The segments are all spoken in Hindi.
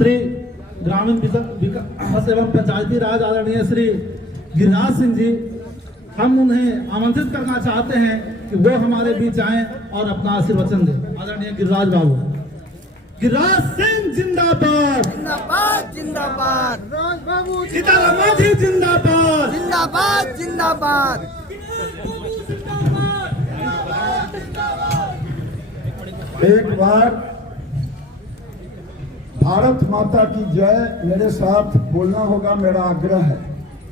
श्री ग्रामीण विकास एवं पंचायती राज आदरणीय श्री गिरिराज सिंह जी, हम उन्हें आमंत्रित करना चाहते हैं कि वो हमारे बीच आएं और अपना आशीर्वचन दें। आदरणीय गिरिराज बाबू। गिरिराज सिंह जिंदाबाद, जिंदाबाद जिंदाबाद। बाबू सीताराम मांझी जिंदाबाद, जिंदाबाद जिंदाबाद। एक बार भारत माता की जय मेरे साथ बोलना होगा, मेरा आग्रह है।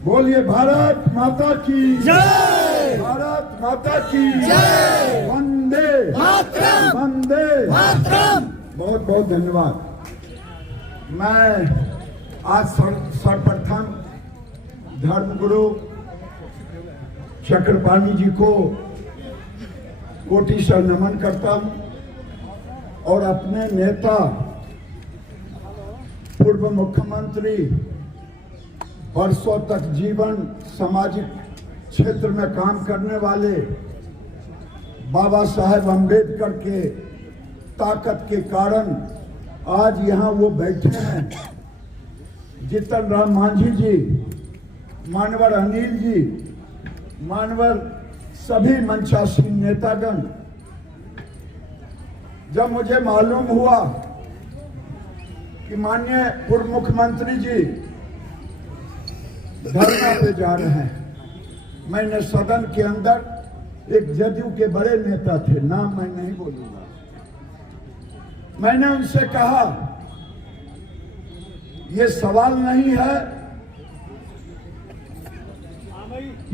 बोलिए भारत माता की जय, भारत माता की जय, वंदे मातरम, वंदे मातरम। बहुत बहुत धन्यवाद। मैं आज सर्वप्रथम धर्मगुरु चक्रपाणी जी को कोटि से नमन करता हूं और अपने नेता पूर्व मुख्यमंत्री वर्षों तक जीवन सामाजिक क्षेत्र में काम करने वाले बाबा साहेब अम्बेडकर के ताकत के कारण आज यहाँ वो बैठे हैं। जीतन राम मांझी जी, मानवर अनिल जी, मानवर सभी मंचासीन नेतागण। जब मुझे मालूम हुआ कि माननीय पूर्व मुख्यमंत्री जी धरना पे जा रहे हैं, मैंने सदन के अंदर एक जदयू के बड़े नेता थे, नाम मैं नहीं बोलूंगा, मैंने उनसे कहा ये सवाल नहीं है,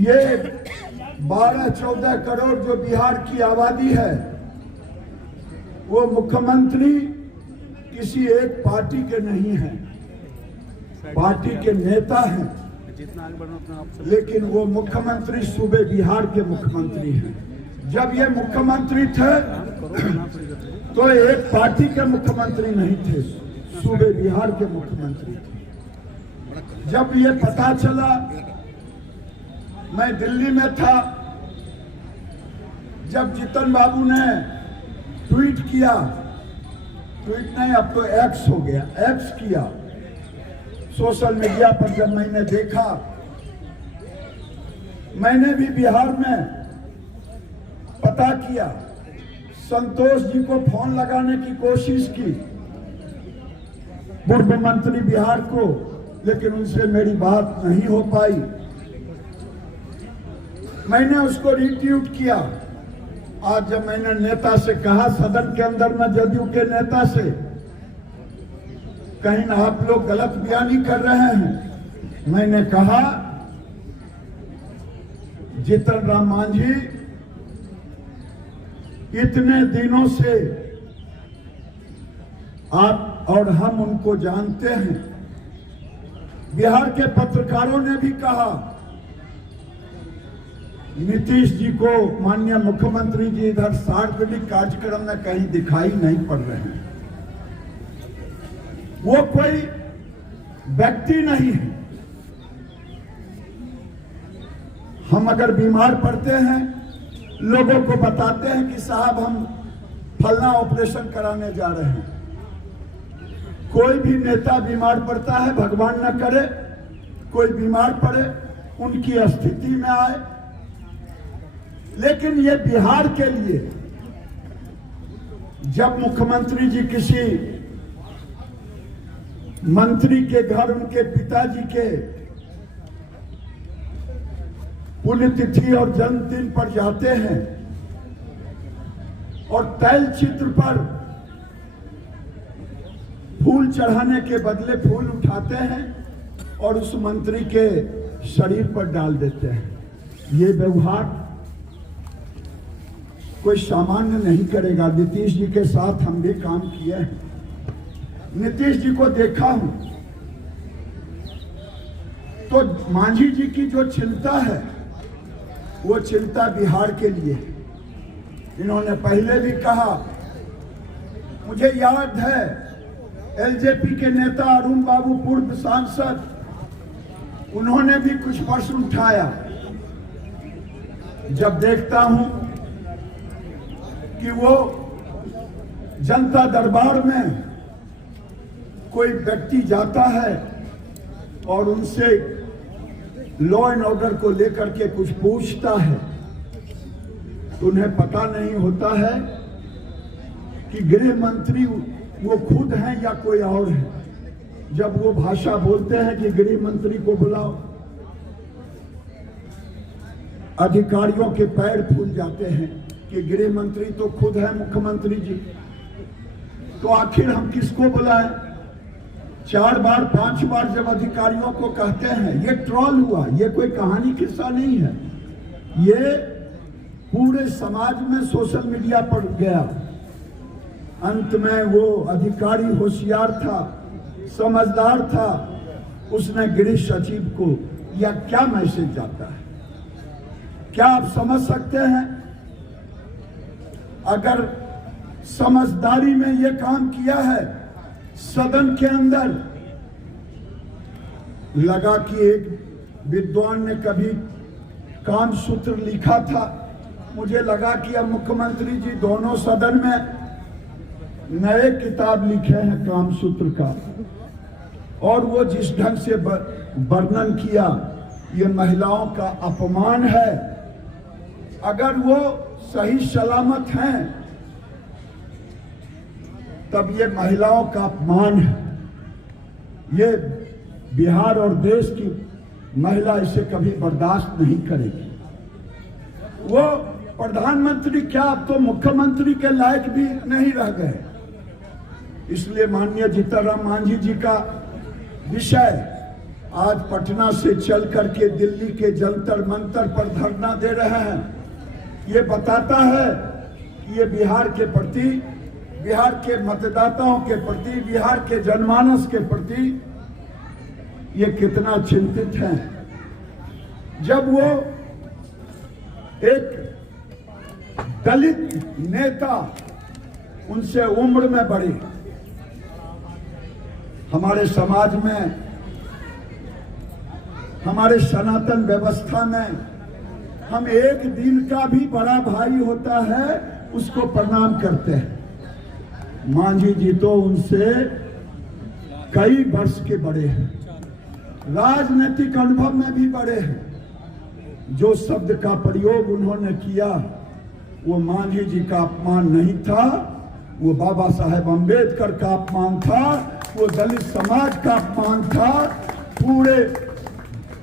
ये 12-14 करोड़ जो बिहार की आबादी है वो मुख्यमंत्री किसी एक पार्टी के नहीं है, पार्टी के नेता हैं, लेकिन वो मुख्यमंत्री सूबे बिहार के मुख्यमंत्री हैं। जब ये मुख्यमंत्री थे तो एक पार्टी के मुख्यमंत्री नहीं थे, सूबे बिहार के मुख्यमंत्री थे। जब ये पता चला, मैं दिल्ली में था, जब जीतन बाबू ने ट्वीट किया, ट्वीट नहीं अब तो एक्स हो गया, एक्स किया, सोशल मीडिया पर जब मैंने देखा, मैंने भी बिहार में पता किया, संतोष जी को फोन लगाने की कोशिश की, पूर्व मंत्री बिहार को, लेकिन उनसे मेरी बात नहीं हो पाई। मैंने उसको रिट्वीट किया। आज जब मैंने नेता से कहा, सदन के अंदर में जदयू के नेता से, कहीं ना आप लोग गलत बयानी कर रहे हैं, मैंने कहा जीतन राम मांझी इतने दिनों से आप और हम उनको जानते हैं। बिहार के पत्रकारों ने भी कहा नीतीश जी को माननीय मुख्यमंत्री जी इधर सार्वजनिक कार्यक्रम में कहीं दिखाई नहीं पड़ रहे हैं। वो कोई व्यक्ति नहीं है। हम अगर बीमार पड़ते हैं, लोगों को बताते हैं कि साहब हम फलना ऑपरेशन कराने जा रहे हैं। कोई भी नेता बीमार पड़ता है, भगवान न करे कोई बीमार पड़े, उनकी स्थिति में आए, लेकिन ये बिहार के लिए जब मुख्यमंत्री जी किसी मंत्री के घर उनके पिताजी के पुण्यतिथि और जन्मदिन पर जाते हैं और तैल चित्र पर फूल चढ़ाने के बदले फूल उठाते हैं और उस मंत्री के शरीर पर डाल देते हैं, ये व्यवहार कोई सामान्य नहीं करेगा। नीतीश जी के साथ हम भी काम किए हैं, नीतीश जी को देखा हूं, तो मांझी जी की जो चिंता है वो चिंता बिहार के लिए। इन्होंने पहले भी कहा, मुझे याद है एलजेपी के नेता अरुण बाबू पूर्व सांसद, उन्होंने भी कुछ प्रश्न उठाया। जब देखता हूं कि वो जनता दरबार में कोई व्यक्ति जाता है और उनसे लॉ एंड ऑर्डर को लेकर के कुछ पूछता है तो उन्हें पता नहीं होता है कि गृह मंत्री वो खुद हैं या कोई और है। जब वो भाषा बोलते हैं कि गृह मंत्री को बुलाओ, अधिकारियों के पैर फूल जाते हैं कि गृह मंत्री तो खुद है मुख्यमंत्री जी, तो आखिर हम किसको बुलाएं? 4 बार 5 बार जब अधिकारियों को कहते हैं, ये ट्रोल हुआ, ये कोई कहानी किस्सा नहीं है, ये पूरे समाज में सोशल मीडिया पर गया। अंत में वो अधिकारी होशियार था, समझदार था, उसने गृह सचिव को या क्या मैसेज जाता है, क्या आप समझ सकते हैं? अगर समझदारी में ये काम किया है, सदन के अंदर लगा कि एक विद्वान ने कभी काम सूत्र लिखा था, मुझे लगा कि अब मुख्यमंत्री जी दोनों सदन में नए किताब लिखे हैं काम सूत्र का, और वो जिस ढंग से वर्णन किया, ये महिलाओं का अपमान है। अगर वो सही सलामत हैं तब ये महिलाओं का अपमान है। ये बिहार और देश की महिला इसे कभी बर्दाश्त नहीं करेगी। वो प्रधानमंत्री क्या, अब तो मुख्यमंत्री के लायक भी नहीं रह गए। इसलिए माननीय जीतनराम मांझी जी का विषय आज पटना से चल करके दिल्ली के जंतर मंतर पर धरना दे रहे हैं, ये बताता है कि ये बिहार के प्रति, बिहार के मतदाताओं के प्रति, बिहार के जनमानस के प्रति ये कितना चिंतित हैं। जब वो एक दलित नेता, उनसे उम्र में बड़े, हमारे समाज में, हमारे सनातन व्यवस्था में हम एक दिन का भी बड़ा भाई होता है उसको प्रणाम करते हैं। मांझी जी तो उनसे कई वर्ष के बड़े हैं, राजनीतिक अनुभव में भी बड़े हैं। जो शब्द का प्रयोग उन्होंने किया वो मांझी जी का अपमान नहीं था, वो बाबा साहेब अम्बेडकर का अपमान था, वो दलित समाज का अपमान था, पूरे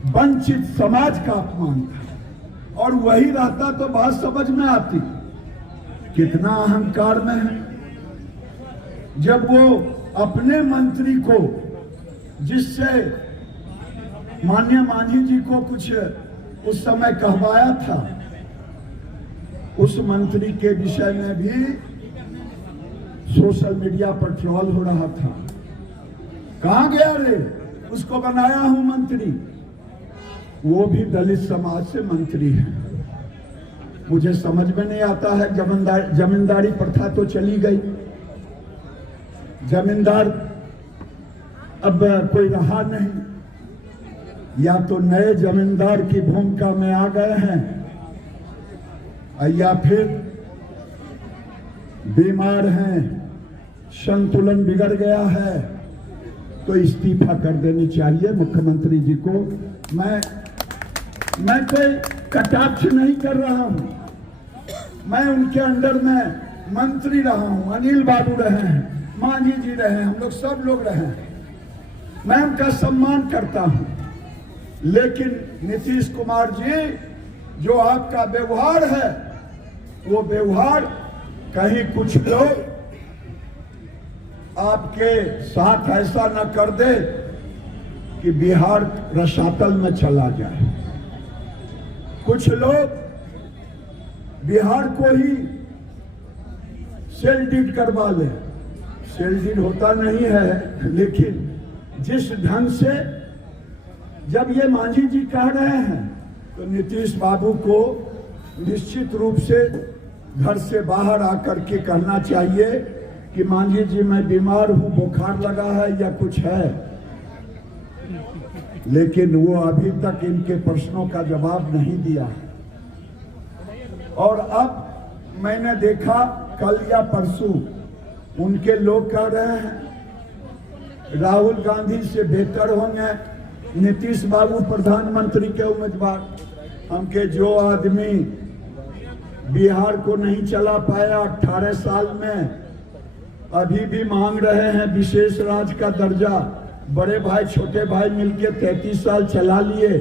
वंचित समाज का अपमान था। और वही रहता तो बात समझ में आती। कितना अहंकार में है। जब वो अपने मंत्री को, जिससे माननीय मांझी जी को कुछ उस समय कहवाया था, उस मंत्री के विषय में भी सोशल मीडिया पर ट्रोल हो रहा था। कहां गया रे, उसको बनाया हूं मंत्री। वो भी दलित समाज से मंत्री है। मुझे समझ में नहीं आता है, जमींदारी प्रथा तो चली गई, जमींदार अब कोई रहा नहीं, या तो नए जमींदार की भूमिका में आ गए हैं, या फिर बीमार हैं, संतुलन बिगड़ गया है, तो इस्तीफा कर देनी चाहिए मुख्यमंत्री जी को। मैं कोई कटाक्ष नहीं कर रहा हूं, मैं उनके अंडर में मंत्री रहा हूं, अनिल बाबू रहे हैं, मांझी जी रहे हैं, हम लोग सब लोग रहे हैं, मैं उनका सम्मान करता हूं। लेकिन नीतीश कुमार जी, जो आपका व्यवहार है, वो व्यवहार कहीं कुछ लोग आपके साथ ऐसा न कर दे कि बिहार रसातल में चला जाए। कुछ लोग बिहार को ही सेल डीड करवा ले। सेल डीड होता नहीं है, लेकिन जिस ढंग से जब ये मांझी जी कह रहे हैं, तो नीतीश बाबू को निश्चित रूप से घर से बाहर आकर के कहना चाहिए कि मांझी जी मैं बीमार हूं, बुखार लगा है या कुछ है। लेकिन वो अभी तक इनके प्रश्नों का जवाब नहीं दिया। और अब मैंने देखा कल या परसों उनके लोग कह रहे हैं राहुल गांधी से बेहतर होंगे नीतीश बाबू प्रधानमंत्री के उम्मीदवार। हमके जो आदमी बिहार को नहीं चला पाया 18 साल में, अभी भी मांग रहे हैं विशेष राज्य का दर्जा। बड़े भाई छोटे भाई मिलके 33 साल चला लिए।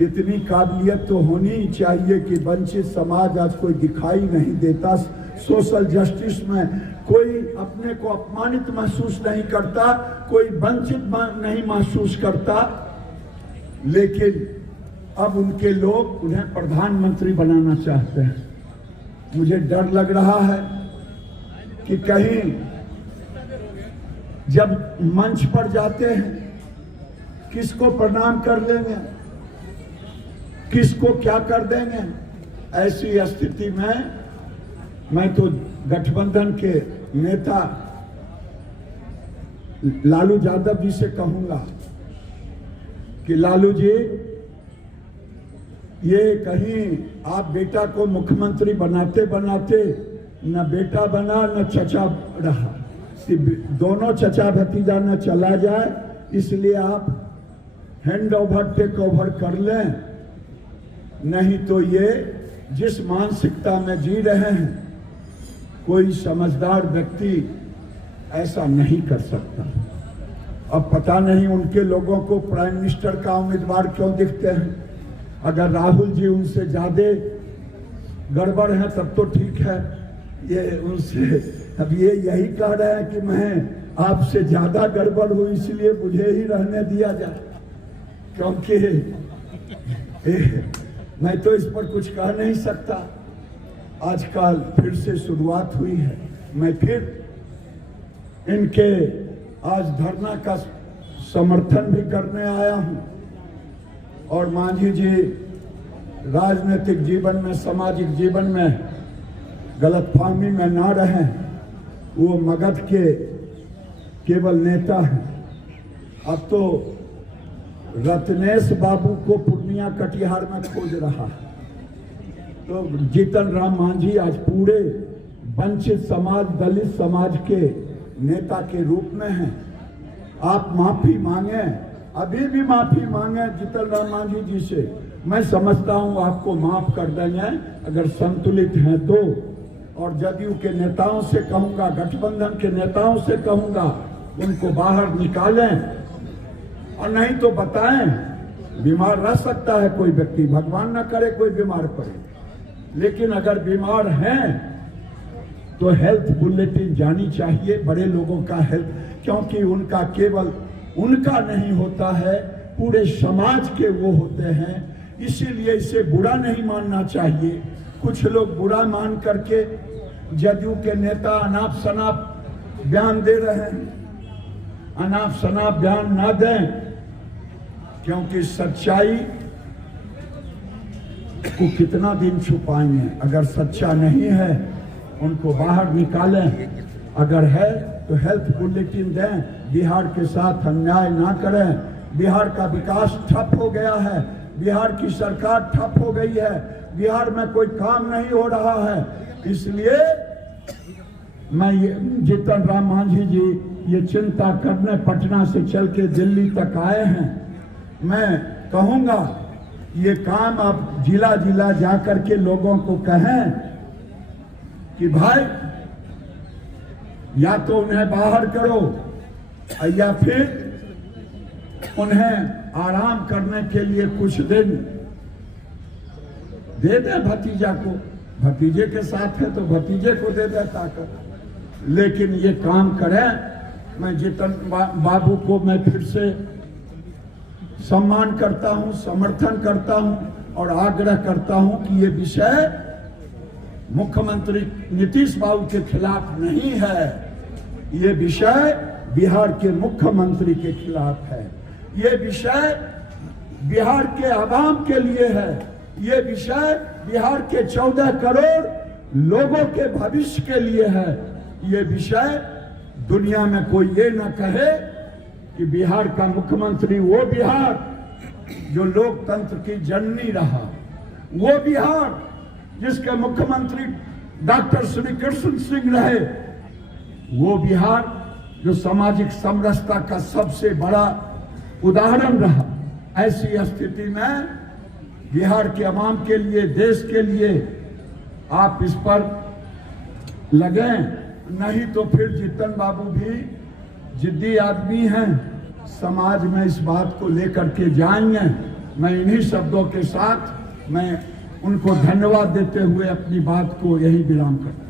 इतनी काबिलियत तो होनी ही चाहिए कि वंचित समाज आज कोई दिखाई नहीं देता। सोशल जस्टिस में कोई अपने को अपमानित महसूस नहीं करता, कोई वंचित नहीं महसूस करता। लेकिन अब उनके लोग उन्हें प्रधानमंत्री बनाना चाहते हैं। मुझे डर लग रहा है कि कहीं जब मंच पर जाते हैं किसको प्रणाम कर लेंगे, किसको क्या कर देंगे। ऐसी स्थिति में मैं तो गठबंधन के नेता लालू यादव जी से कहूंगा कि लालू जी, ये कहीं आप बेटा को मुख्यमंत्री बनाते बनाते न बेटा बना न चचा रहा, दोनों चचा भतीजा न चला जाए, इसलिए आप हैंड ओवर टेक ओवर कर लें। नहीं तो ये जिस मानसिकता में जी रहे हैं, कोई समझदार व्यक्ति ऐसा नहीं कर सकता। अब पता नहीं उनके लोगों को प्राइम मिनिस्टर का उम्मीदवार क्यों दिखते हैं। अगर राहुल जी उनसे ज्यादा गड़बड़ है तब तो ठीक है। ये उनसे अब ये यही कह रहे हैं कि मैं आपसे ज्यादा गड़बड़ हूं, इसलिए मुझे ही रहने दिया जाए, क्योंकि मैं तो इस पर कुछ कह नहीं सकता। आजकल फिर से शुरुआत हुई है। मैं फिर इनके आज धरना का समर्थन भी करने आया हूं। और मांझी जी राजनीतिक जीवन में, सामाजिक जीवन में गलतफहमी में ना रहें। वो मगध के केवल नेता हैं। अब तो रत्नेश बाबू को पूर्णिया कटिहार में खोज रहा है। तो जीतन राम मांझी आज पूरे वंचित समाज, दलित समाज के नेता के रूप में हैं। आप माफी मांगे, अभी भी माफी मांगे जीतन राम मांझी जी से। मैं समझता हूं आपको माफ कर देंगे अगर संतुलित हैं तो। और जदयू के नेताओं से कहूंगा, गठबंधन के नेताओं से कहूंगा, उनको बाहर निकालें और नहीं तो बताएं। बीमार रह सकता है कोई व्यक्ति, भगवान न करे कोई बीमार पड़े, लेकिन अगर बीमार हैं तो हेल्थ बुलेटिन जानी चाहिए, बड़े लोगों का हेल्थ, क्योंकि उनका केवल उनका नहीं होता है, पूरे समाज के वो होते हैं। इसीलिए इसे बुरा नहीं मानना चाहिए। कुछ लोग बुरा मान करके जदयू के नेता अनाप शनाप बयान दे रहे हैं। अनाप शनाप बयान ना दें, क्योंकि सच्चाई को कितना दिन छुपाएंगे। अगर सच्चा नहीं है उनको बाहर निकालें, अगर है तो हेल्थ बुलेटिन दें। बिहार के साथ अन्याय ना करें। बिहार का विकास ठप हो गया है, बिहार की सरकार ठप हो गई है, बिहार में कोई काम नहीं हो रहा है। इसलिए मैं जीतन राम मांझी जी ये चिंता करने पटना से चल के दिल्ली तक आए हैं। मैं कहूंगा ये काम आप जिला जिला जाकर के लोगों को कहें कि भाई या तो उन्हें बाहर करो या फिर उन्हें आराम करने के लिए कुछ दिन दे दे भतीजा को। भतीजे के साथ है तो भतीजे को दे दे ताकत, लेकिन ये काम करें। मैं जीतन बाबू को मैं फिर से सम्मान करता हूं, समर्थन करता हूं और आग्रह करता हूं कि ये विषय मुख्यमंत्री नीतीश बाबू के खिलाफ नहीं है, ये विषय बिहार के मुख्यमंत्री के खिलाफ है। ये विषय बिहार के आवाम के लिए है। ये विषय बिहार के 14 करोड़ लोगों के भविष्य के लिए है। ये विषय दुनिया में कोई ये न कहे कि बिहार का मुख्यमंत्री वो बिहार जो लोकतंत्र की जननी रहा, वो बिहार जिसके मुख्यमंत्री डॉक्टर श्री कृष्ण सिंह रहे, वो बिहार जो सामाजिक समरसता का सबसे बड़ा उदाहरण रहा। ऐसी स्थिति में बिहार के अवाम के लिए, देश के लिए आप इस पर लगें, नहीं तो फिर जीतन बाबू भी जिद्दी आदमी हैं, समाज में इस बात को लेकर के जाएंगे। मैं इन्हीं शब्दों के साथ मैं उनको धन्यवाद देते हुए अपनी बात को यही विराम करता हूं।